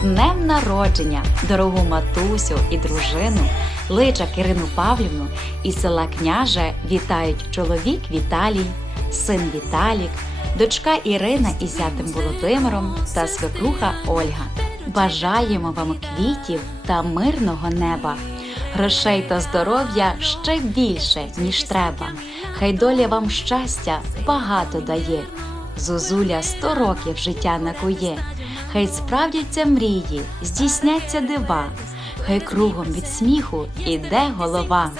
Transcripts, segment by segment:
днем народження, дорогу матусю і дружину, личак Ірину Павлівну із села Княже вітають чоловік Віталій, син Віталік, дочка Ірина із зятем Володимиром та свекруха Ольга. Бажаємо вам квітів та мирного неба, грошей та здоров'я ще більше, ніж треба. Хай доля вам щастя багато дає. Зозуля сто років життя накує. Хай справдяться мрії, здійсняться дива, хай кругом від сміху іде голова,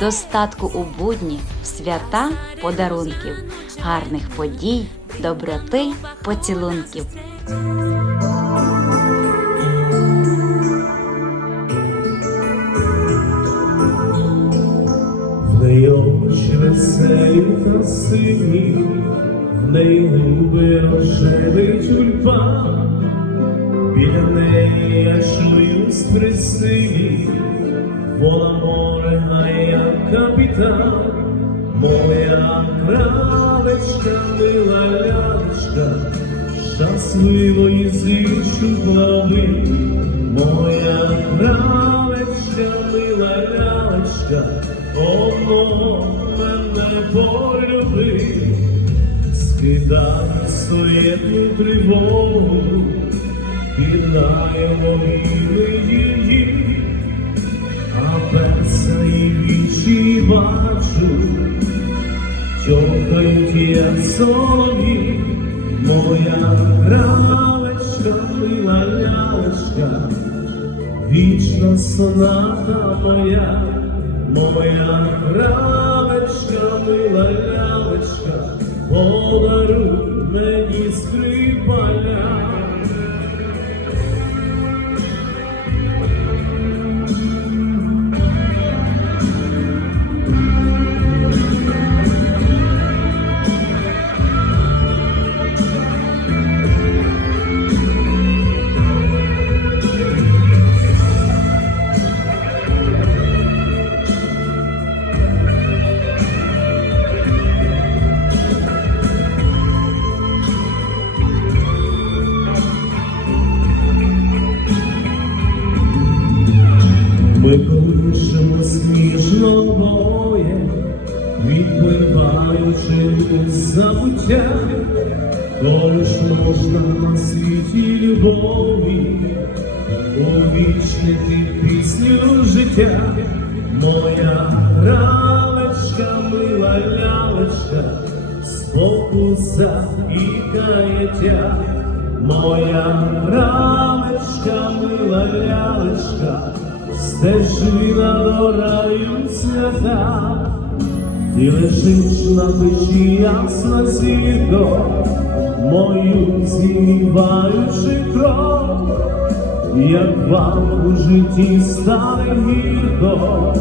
достатку у будні, свята подарунків, гарних подій, доброти, поцілунків. Очі веселі та сині, в неї губи рожевий тюльпан, вона море, а я капітан, моя кралечка, мила лялечка, щасливої зичу плави, моя кралечка, мила лялечка, одного мене полюби, скидає своєму тривогу, віддаємо її, а перса і вічі бачу, тьохають як солові, моя кралечка, мила лялечка, вічна соната моя, моя кралечка, мила лялечка, Ми колишемо сніжно боє, відпливаючи у забуття, коли ж можна на світі любові увічнити пісню життя, моя кралечка, мила лялечка, спокуса і каяття, моя кралечка, мила лялечка, стежина до раю свята, ти лежиш на печі ясна зірко, мою зігріваючи кров, як вам у житті стане гірко,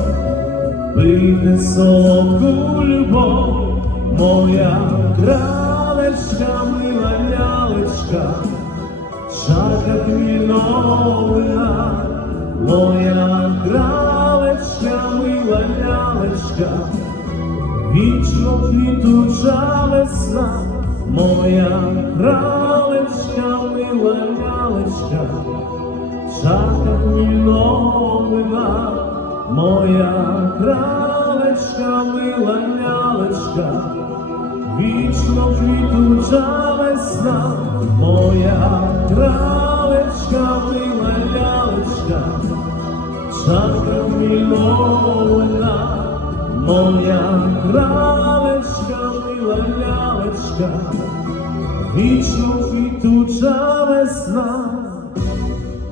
пийте солодку любов, моя кралечка, мила лялечка, шака хвильновина, моя кралечка, мила лялечка, вічно квітуча весна, моя кралечка, мила лялечка, шака хвильновина, моя кралечка, мила лялечка, вічно квітуча весна, моя кралечка, мила Miłośka, czarna miłona, moja kraleczka, mileneczka, wiczną kwitucza wesna.